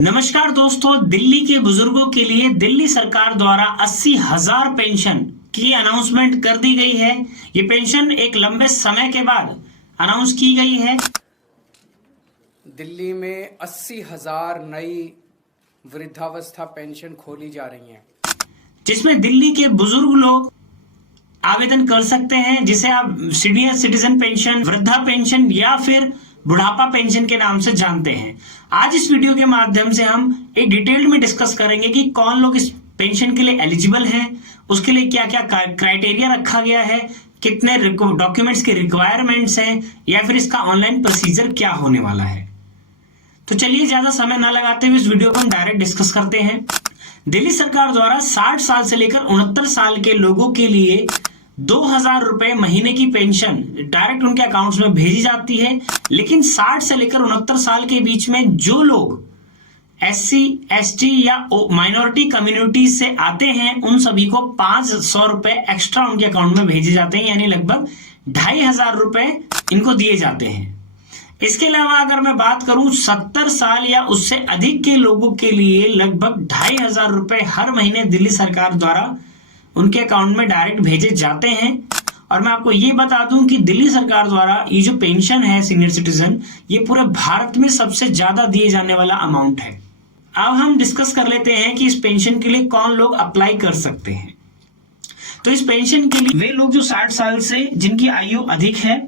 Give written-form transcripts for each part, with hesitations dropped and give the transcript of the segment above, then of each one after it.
नमस्कार दोस्तों, दिल्ली के बुजुर्गों के लिए दिल्ली सरकार द्वारा 80,000 पेंशन की अनाउंसमेंट कर दी गई है। ये पेंशन एक लंबे समय के बाद अनाउंस की गई है। दिल्ली में 80,000 नई वृद्धावस्था पेंशन खोली जा रही हैं, जिसमें दिल्ली के बुजुर्ग लोग आवेदन कर सकते हैं, जिसे आप सीनियर सिटीजन पेंशन, वृद्धा पेंशन या फिर बुढ़ापा पेंशन के नाम से जानते हैं। आज इस वीडियो के माध्यम से हम एक डिटेल में डिस्कस करेंगे कि कौन लोग इस पेंशन के लिए एलिजिबल हैं, उसके लिए क्या क्या क्राइटेरिया रखा गया है, कितने डॉक्यूमेंट्स के रिक्वायरमेंट्स हैं, या फिर इसका ऑनलाइन प्रोसीजर क्या होने वाला है। तो चलिए ज्यादा समय ना लगाते हुए इस वीडियो को हम डायरेक्ट डिस्कस करते हैं। दिल्ली सरकार द्वारा 60 साल से लेकर 69 साल के लोगों के लिए 2,000 रुपए महीने की पेंशन डायरेक्ट उनके अकाउंट्स में भेजी जाती है। लेकिन 60 से लेकर 69 साल के बीच में जो लोग SC, ST या माइनॉरिटी कम्युनिटी से आते हैं, उन सभी को 500 रुपए एक्स्ट्रा उनके अकाउंट में भेजे जाते हैं, यानी लगभग 2,500 रुपए इनको दिए जाते हैं। इसके अलावा अगर मैं बात करूं 70 साल या उससे अधिक के लोगों के लिए लगभग 2,500 रुपए हर महीने दिल्ली सरकार द्वारा उनके अकाउंट में डायरेक्ट भेजे जाते हैं। और मैं आपको ये बता दूं कि दिल्ली सरकार द्वारा ये जो पेंशन है सीनियर सिटीजन, ये पूरे भारत में सबसे ज्यादा दिए जाने वाला अमाउंट है। अब हम डिस्कस कर लेते हैं कि इस पेंशन के लिए कौन लोग अप्लाई कर सकते हैं। तो इस पेंशन के लिए वे लोग जो 60 साल से जिनकी आयु अधिक है,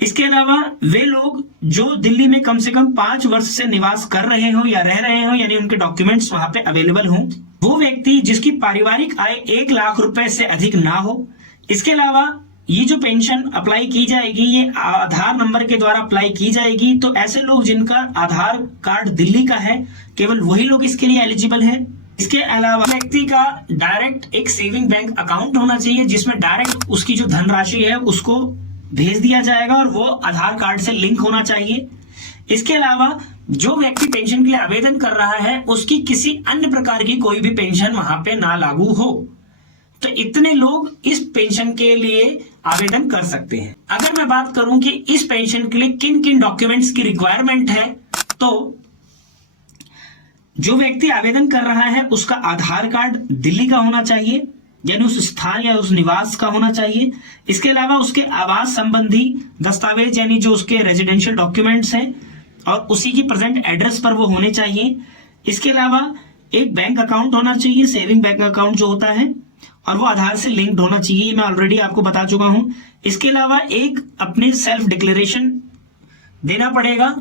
इसके अलावा वे लोग जो दिल्ली में कम से कम 5 वर्ष से निवास कर रहे हो या रह रहे हो, यानी उनके डॉक्यूमेंट्स वहां पे अवेलेबल हों, वो व्यक्ति जिसकी पारिवारिक आय 1 लाख रुपए से अधिक ना हो। इसके अलावा ये जो पेंशन अप्लाई की जाएगी, ये आधार नंबर के द्वारा अप्लाई की जाएगी। तो ऐसे लोग जिनका आधार कार्ड दिल्ली का है, केवल वही लोग इसके लिए एलिजिबल है। इसके अलावा व्यक्ति का डायरेक्ट एक सेविंग बैंक अकाउंट होना चाहिए, जिसमें डायरेक्ट उसकी जो धनराशि है उसको भेज दिया जाएगा और वो आधार कार्ड से लिंक होना चाहिए। इसके अलावा जो व्यक्ति पेंशन के लिए आवेदन कर रहा है, उसकी किसी अन्य प्रकार की कोई भी पेंशन वहां पे ना लागू हो। तो इतने लोग इस पेंशन के लिए आवेदन कर सकते हैं। अगर मैं बात करूं कि इस पेंशन के लिए किन किन डॉक्यूमेंट्स की रिक्वायरमेंट है, तो जो व्यक्ति आवेदन कर रहा है उसका आधार कार्ड दिल्ली का होना चाहिए, यानी उस स्थान या उस निवास का होना चाहिए। इसके अलावा उसके आवास संबंधी दस्तावेज, यानी जो उसके रेजिडेंशियल डॉक्यूमेंट्स हैं और उसी की प्रेजेंट एड्रेस पर वो होने चाहिए। इसके अलावा एक बैंक अकाउंट होना चाहिए, सेविंग बैंक अकाउंट जो होता है, और वो आधार से लिंक्ड होना चाहिए। मैं ऑलरेडी आपको बता चुका हूं। इसके अलावा एक अपने सेल्फ डिक्लेरेशन देना पड़ेगा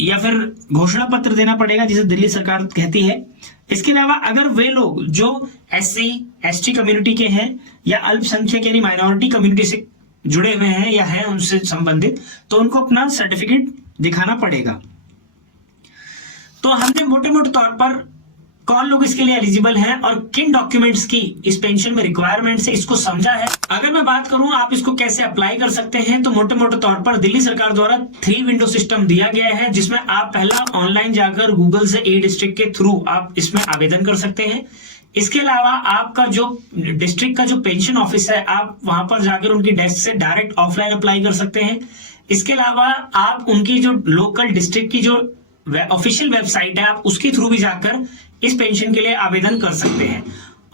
या फिर घोषणा पत्र देना पड़ेगा, जिसे दिल्ली सरकार कहती है। इसके अलावा अगर वे लोग जो SC, ST कम्युनिटी के हैं या अल्पसंख्यक यानी माइनॉरिटी कम्युनिटी से जुड़े हुए हैं या हैं उनसे संबंधित, तो उनको अपना सर्टिफिकेट दिखाना पड़ेगा। तो हमने मोटे मोटे तौर पर कौन लोग इसके लिए एलिजिबल हैं और किन डॉक्यूमेंट्स की इस पेंशन में रिक्वायरमेंट्स है, इसको समझा है। अगर मैं बात करूं आप इसको कैसे अप्लाई कर सकते हैं, तो मोटे मोटे तौर पर दिल्ली सरकार द्वारा 3 विंडो सिस्टम दिया गया है, जिसमें आप पहला ऑनलाइन जाकर गूगल से E-डिस्ट्रिक्ट के थ्रू आप इसमें आवेदन कर सकते हैं। इसके अलावा आपका जो डिस्ट्रिक्ट का जो पेंशन ऑफिस है, आप वहां पर जाकर उनकी डेस्क से डायरेक्ट ऑफलाइन अप्लाई कर सकते हैं। इसके अलावा आप उनकी जो लोकल डिस्ट्रिक्ट की जो ऑफिशियल वेबसाइट है, आप उसके थ्रू भी जाकर इस पेंशन के लिए आवेदन कर सकते हैं।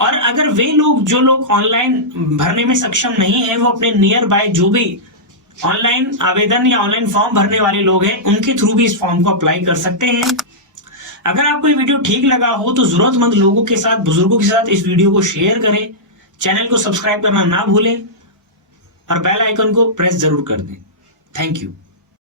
और अगर वे लोग जो लोग ऑनलाइन भरने में सक्षम नहीं है, वो अपने नियर बाय जो भी ऑनलाइन आवेदन या ऑनलाइन फॉर्म भरने वाले लोग हैं, उनके थ्रू भी इस फॉर्म को अप्लाई कर सकते हैं। अगर आपको ये वीडियो ठीक लगा हो तो जरूरतमंद लोगों के साथ, बुजुर्गों के साथ इस वीडियो को शेयर करें, चैनल को सब्सक्राइब करना ना भूलें और बेल आइकन को प्रेस जरूर कर दें। Thank you.